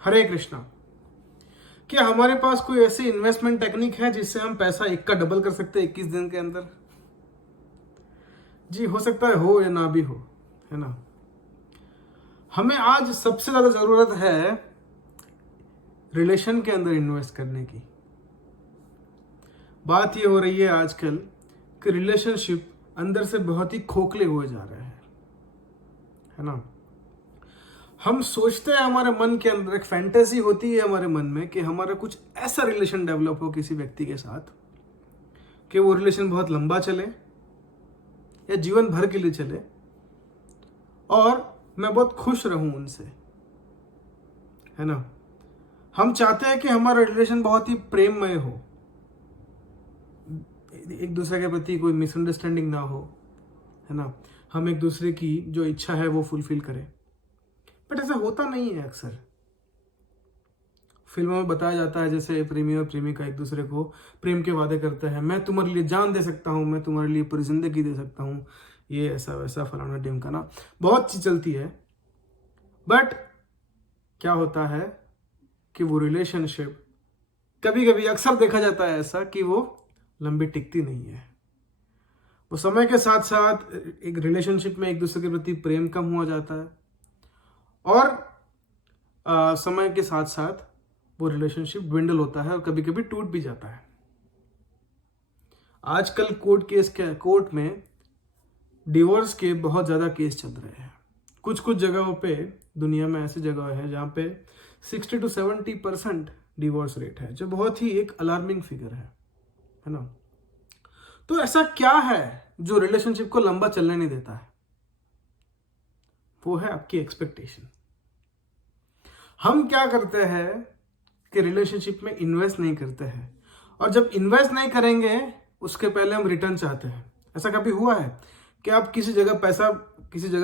हरे कृष्णा। क्या हमारे पास कोई ऐसी इन्वेस्टमेंट टेक्निक है जिससे हम पैसा एक का डबल कर सकते हैं 21 दिन के अंदर? जी, हो सकता है हो या ना भी हो, है ना। हमें आज सबसे ज्यादा जरूरत है रिलेशन के अंदर इन्वेस्ट करने की। बात ये हो रही है आजकल कि रिलेशनशिप अंदर से बहुत ही खोखले हुए जा रहे हैं, है ना। हम सोचते हैं, हमारे मन के अंदर एक फैंटेसी होती है हमारे मन में कि हमारा कुछ ऐसा रिलेशन डेवलप हो किसी व्यक्ति के साथ कि वो रिलेशन बहुत लंबा चले या जीवन भर के लिए चले और मैं बहुत खुश रहूं उनसे, है ना। हम चाहते हैं कि हमारा रिलेशन बहुत ही प्रेममय हो, एक दूसरे के प्रति कोई मिसअंडरस्टैंडिंग ना हो, है ना। हम एक दूसरे की जो इच्छा है वो फुलफिल करें, बट ऐसा होता नहीं है। अक्सर फिल्मों में बताया जाता है जैसे प्रेमी और प्रेमिका एक दूसरे को प्रेम के वादे करते हैं, मैं तुम्हारे लिए जान दे सकता हूँ, मैं तुम्हारे लिए पूरी जिंदगी दे सकता हूँ, ये ऐसा वैसा फलाना ढिमकाना, बहुत चीज चलती है। बट क्या होता है कि वो रिलेशनशिप कभी कभी अक्सर देखा जाता है ऐसा कि वो लंबी टिकती नहीं है। वो समय के साथ साथ एक रिलेशनशिप में एक दूसरे के प्रति प्रेम कम हुआ जाता है और समय के साथ साथ वो रिलेशनशिप ड्विंडल होता है और कभी कभी टूट भी जाता है। आजकल कोर्ट में डिवोर्स के बहुत ज़्यादा केस चल रहे हैं। कुछ कुछ जगहों पे दुनिया में ऐसी जगह है जहाँ पे 60 to 70% डिवोर्स रेट है, जो बहुत ही एक अलार्मिंग फिगर है ना। तो ऐसा क्या है जो रिलेशनशिप को लंबा चलने नहीं देता है? वो है आपकी एक्सपेक्टेशन। हम क्या करते हैं कि रिलेशनशिप में इन्वेस्ट नहीं करते हैं, और जब इन्वेस्ट नहीं करेंगे उसके पहले हम रिटर्न चाहते हैं। ऐसा कभी हुआ है कि आप किसी जगह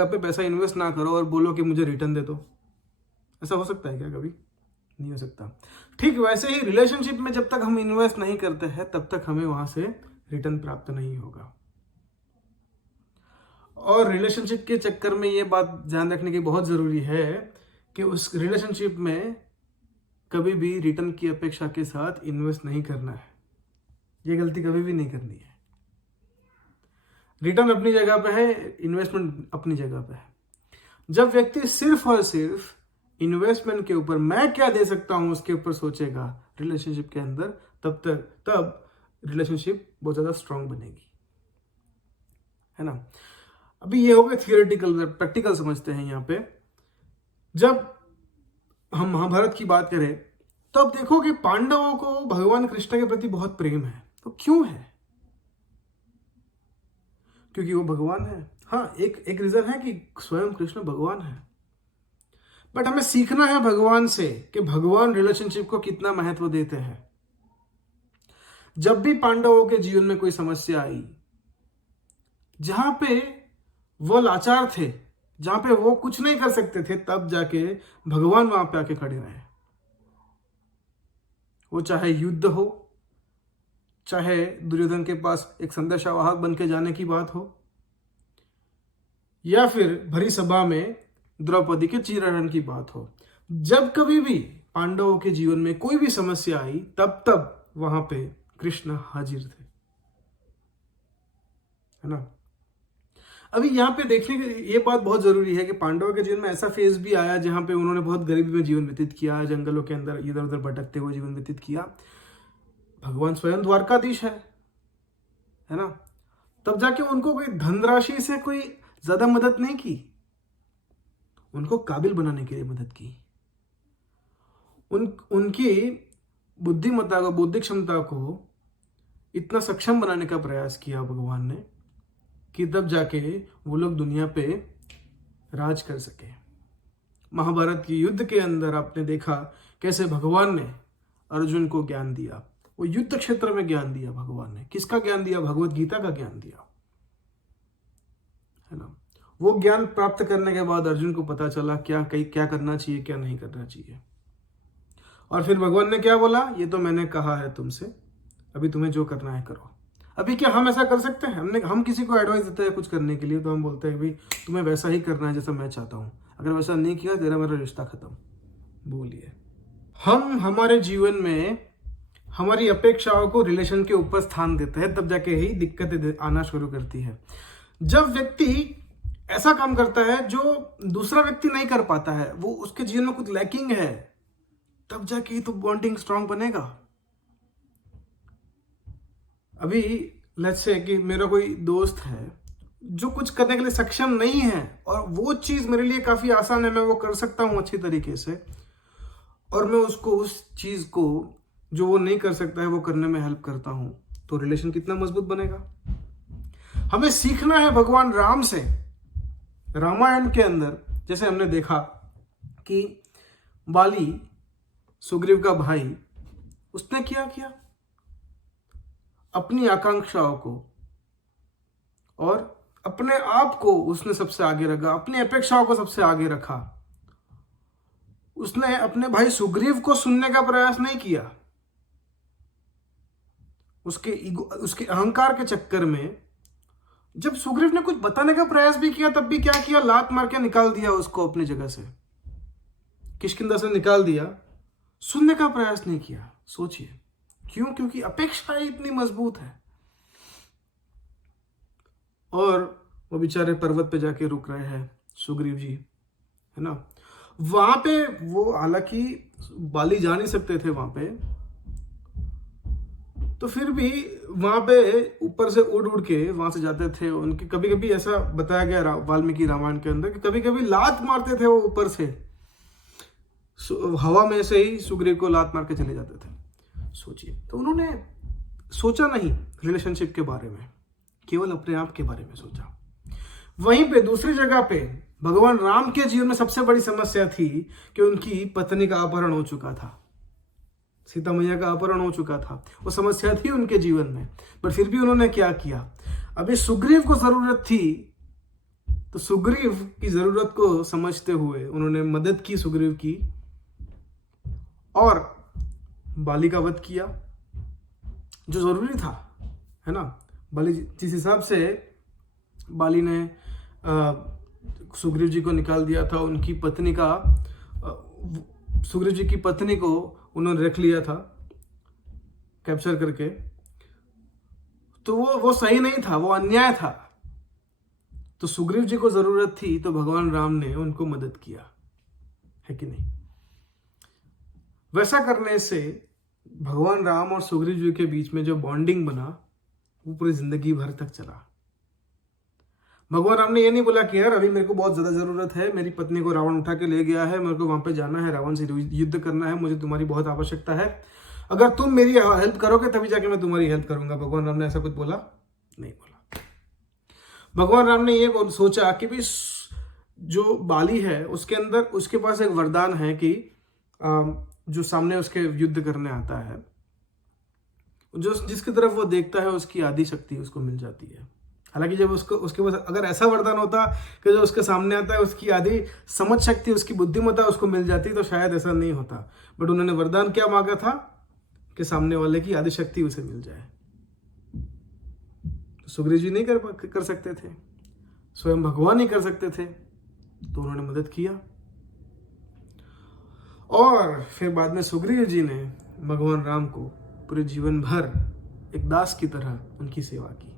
पे पैसा इन्वेस्ट ना करो और बोलो कि मुझे रिटर्न दे दो? ऐसा हो सकता है क्या? कभी नहीं हो सकता। ठीक वैसे ही रिलेशनशिप में जब तक हम इन्वेस्ट नहीं करते हैं तब तक हमें वहां से रिटर्न प्राप्त नहीं होगा। और रिलेशनशिप के चक्कर में ये बात ध्यान रखने की बहुत जरूरी है कि उस रिलेशनशिप में कभी भी रिटर्न की अपेक्षा के साथ इन्वेस्ट नहीं करना है। ये गलती कभी भी नहीं करनी है। रिटर्न अपनी जगह पे है, इन्वेस्टमेंट अपनी जगह पे है। जब व्यक्ति सिर्फ और सिर्फ इन्वेस्टमेंट के ऊपर मैं क्या दे सकता हूं उसके ऊपर सोचेगा रिलेशनशिप के अंदर, तब रिलेशनशिप बहुत ज्यादा स्ट्रांग बनेगी, है ना। अभी ये हो गया थियोरेटिकल, प्रैक्टिकल समझते हैं यहाँ पे। जब हम महाभारत की बात करें तो अब देखो कि पांडवों को भगवान कृष्ण के प्रति बहुत प्रेम है। तो क्यों है? क्योंकि वो भगवान है। हाँ, एक रीजन है कि स्वयं कृष्ण भगवान है। बट हमें सीखना है भगवान से कि भगवान रिलेशनशिप को कितना महत्व देते हैं। जब भी पांडवों के जीवन में कोई समस्या आई, जहां पे वो लाचार थे, जहां पे वो कुछ नहीं कर सकते थे, तब जाके भगवान वहां पे आके खड़े रहे। वो चाहे युद्ध हो, चाहे दुर्योधन के पास एक संदेशावाहक बन के जाने की बात हो, या फिर भरी सभा में द्रौपदी के चीरहरण की बात हो, जब कभी भी पांडवों के जीवन में कोई भी समस्या आई तब वहां पे कृष्ण हाजिर थे, है ना। अभी यहाँ पे देखने की ये बात बहुत जरूरी है कि पांडवों के जीवन में ऐसा फेज भी आया जहां पे उन्होंने बहुत गरीबी में जीवन व्यतीत किया, जंगलों के अंदर इधर उधर भटकते हुए जीवन व्यतीत किया। भगवान स्वयं द्वारकाधीश है ना। तब जाके उनको कोई धनराशि से कोई ज्यादा मदद नहीं की, उनको काबिल बनाने के लिए मदद की। उनकी बुद्धिमत्ता को, बौद्धिक क्षमता को इतना सक्षम बनाने का प्रयास किया भगवान ने कि तब जाके वो लोग दुनिया पे राज कर सके। महाभारत की युद्ध के अंदर आपने देखा कैसे भगवान ने अर्जुन को ज्ञान दिया। वो युद्ध क्षेत्र में ज्ञान दिया भगवान ने। किसका ज्ञान दिया? भगवत गीता का ज्ञान दिया, है ना। वो ज्ञान प्राप्त करने के बाद अर्जुन को पता चला क्या करना चाहिए, क्या नहीं करना चाहिए। और फिर भगवान ने क्या बोला? ये तो मैंने कहा है तुमसे, अभी तुम्हें जो करना है करो। अभी क्या हम ऐसा कर सकते हैं? हम किसी को एडवाइस देते हैं कुछ करने के लिए तो हम बोलते हैं भाई तुम्हें वैसा ही करना है जैसा मैं चाहता हूँ, अगर वैसा नहीं किया तेरा मेरा रिश्ता खत्म। बोलिए। हम हमारे जीवन में हमारी अपेक्षाओं को रिलेशन के ऊपर स्थान देते हैं, तब जाके ही दिक्कतें आना शुरू करती है। जब व्यक्ति ऐसा काम करता है जो दूसरा व्यक्ति नहीं कर पाता है, वो उसके जीवन में कुछ लैकिंग है, तब जाके ही तो बॉन्डिंग स्ट्रांग बनेगा। अभी लेट्स से कि मेरा कोई दोस्त है जो कुछ करने के लिए सक्षम नहीं है और वो चीज मेरे लिए काफी आसान है, मैं वो कर सकता हूं अच्छी तरीके से, और मैं उसको उस चीज को जो वो नहीं कर सकता है वो करने में हेल्प करता हूं, तो रिलेशन कितना मजबूत बनेगा। हमें सीखना है भगवान राम से। रामायण के अंदर जैसे हमने देखा कि बाली सुग्रीव का भाई, उसने क्या किया, अपनी आकांक्षाओं को और अपने आप को उसने सबसे आगे रखा, अपनी अपेक्षाओं को सबसे आगे रखा। उसने अपने भाई सुग्रीव को सुनने का प्रयास नहीं किया। उसके अहंकार के चक्कर में जब सुग्रीव ने कुछ बताने का प्रयास भी किया, तब भी क्या किया, लात मार के निकाल दिया उसको अपनी जगह से, किष्किंधा से निकाल दिया, सुनने का प्रयास नहीं किया। सोचिए क्यों? क्योंकि अपेक्षा इतनी मजबूत है। और वो बेचारे पर्वत पे जाके रुक रहे हैं सुग्रीव जी, है ना। वहां पे वो, हालांकि बाली जा नहीं सकते थे वहां पे, तो फिर भी वहां पे ऊपर से उड़ उड़ के वहां से जाते थे। उनके कभी कभी ऐसा बताया गया वाल्मीकि रामायण के अंदर कि कभी कभी लात मारते थे वो ऊपर से, हवा में से ही सुग्रीव को लात मार के चले जाते थे। सोचिए, तो उन्होंने सोचा नहीं रिलेशनशिप के बारे में, केवल अपने आप के बारे में सोचा। वहीं पे दूसरी जगह पे भगवान राम के जीवन में सबसे बड़ी समस्या थी कि उनकी पत्नी का अपहरण हो चुका था, सीता मैया का अपहरण हो चुका था। वो समस्या थी उनके जीवन में, पर फिर भी उन्होंने क्या किया, अभी सुग्रीव को जरूरत थी, तो सुग्रीव की जरूरत को समझते हुए उन्होंने मदद की सुग्रीव की और बाली का वध किया, जो जरूरी था, है ना। बाली जिस हिसाब से बाली ने सुग्रीव जी को निकाल दिया था, उनकी पत्नी का, सुग्रीव जी की पत्नी को उन्होंने रख लिया था कैप्चर करके, तो वो सही नहीं था, वो अन्याय था। तो सुग्रीव जी को जरूरत थी, तो भगवान राम ने उनको मदद किया, है कि नहीं। वैसा करने से भगवान राम और सुग्रीव जी के बीच में जो बॉन्डिंग बना, वो पूरी जिंदगी भर तक चला। भगवान राम ने ये नहीं बोला कि यार अभी मेरे को बहुत ज्यादा जरूरत है, मेरी पत्नी को रावण उठा के ले गया है, मेरे को वहां पे जाना है, रावण से युद्ध करना है, मुझे तुम्हारी बहुत आवश्यकता है, अगर तुम मेरी हेल्प करोगे तभी जाके मैं तुम्हारी हेल्प करूंगा। भगवान राम ने ऐसा कुछ बोला नहीं, बोला। भगवान राम ने ये सोचा कि भी जो बाली है उसके अंदर, उसके पास एक वरदान है कि जो सामने उसके युद्ध करने आता है, जो जिसकी तरफ वो देखता है उसकी आदि शक्ति उसको मिल जाती है। हालांकि जब उसके पास अगर ऐसा वरदान होता कि जो उसके सामने आता है उसकी आदि समझ शक्ति, उसकी बुद्धिमत्ता उसको मिल जाती, तो शायद ऐसा नहीं होता। बट उन्होंने वरदान क्या मांगा था कि सामने वाले की आदि शक्ति उसे मिल जाए। तो सुग्रीव जी नहीं कर सकते थे, स्वयं भगवान ही कर सकते थे, तो उन्होंने मदद किया। और फिर बाद में सुग्रीव जी ने भगवान राम को पूरे जीवन भर एक दास की तरह उनकी सेवा की।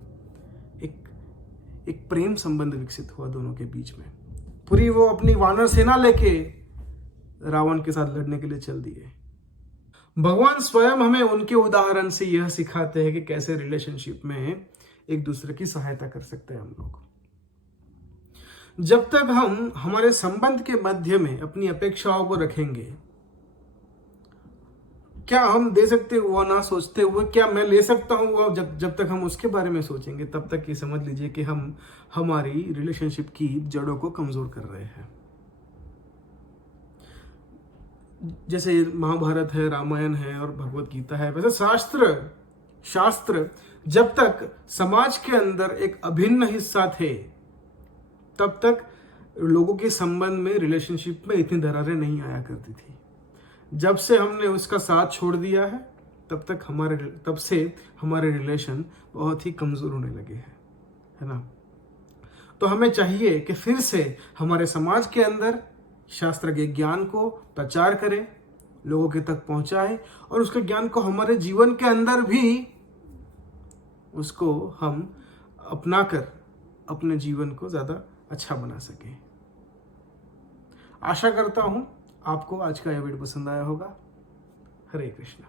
एक प्रेम संबंध विकसित हुआ दोनों के बीच में। पूरी वो अपनी वानर सेना लेके रावण के साथ लड़ने के लिए चल दिए। भगवान स्वयं हमें उनके उदाहरण से यह सिखाते हैं कि कैसे रिलेशनशिप में एक दूसरे की सहायता कर सकते हैं हम लोग। जब तक हम हमारे संबंध के मध्य में अपनी अपेक्षाओं को रखेंगे, क्या हम दे सकते हुआ ना सोचते हुए क्या मैं ले सकता हूं वो, जब तक हम उसके बारे में सोचेंगे, तब तक ये समझ लीजिए कि हम हमारी रिलेशनशिप की जड़ों को कमजोर कर रहे हैं। जैसे महाभारत है, रामायण है और भगवत गीता है, वैसे शास्त्र जब तक समाज के अंदर एक अभिन्न हिस्सा थे, तब तक लोगों के संबंध में, रिलेशनशिप में इतनी दरारें नहीं आया करती थी। जब से हमने उसका साथ छोड़ दिया है, तब से हमारे रिलेशन बहुत ही कमजोर होने लगे हैं, है ना। तो हमें चाहिए कि फिर से हमारे समाज के अंदर शास्त्र के ज्ञान को प्रचार करें, लोगों के तक पहुंचाए और उसके ज्ञान को हमारे जीवन के अंदर भी उसको हम अपनाकर अपने जीवन को ज़्यादा अच्छा बना सकें। आशा करता हूं आपको आज का यह वीडियो पसंद आया होगा। हरे कृष्णा।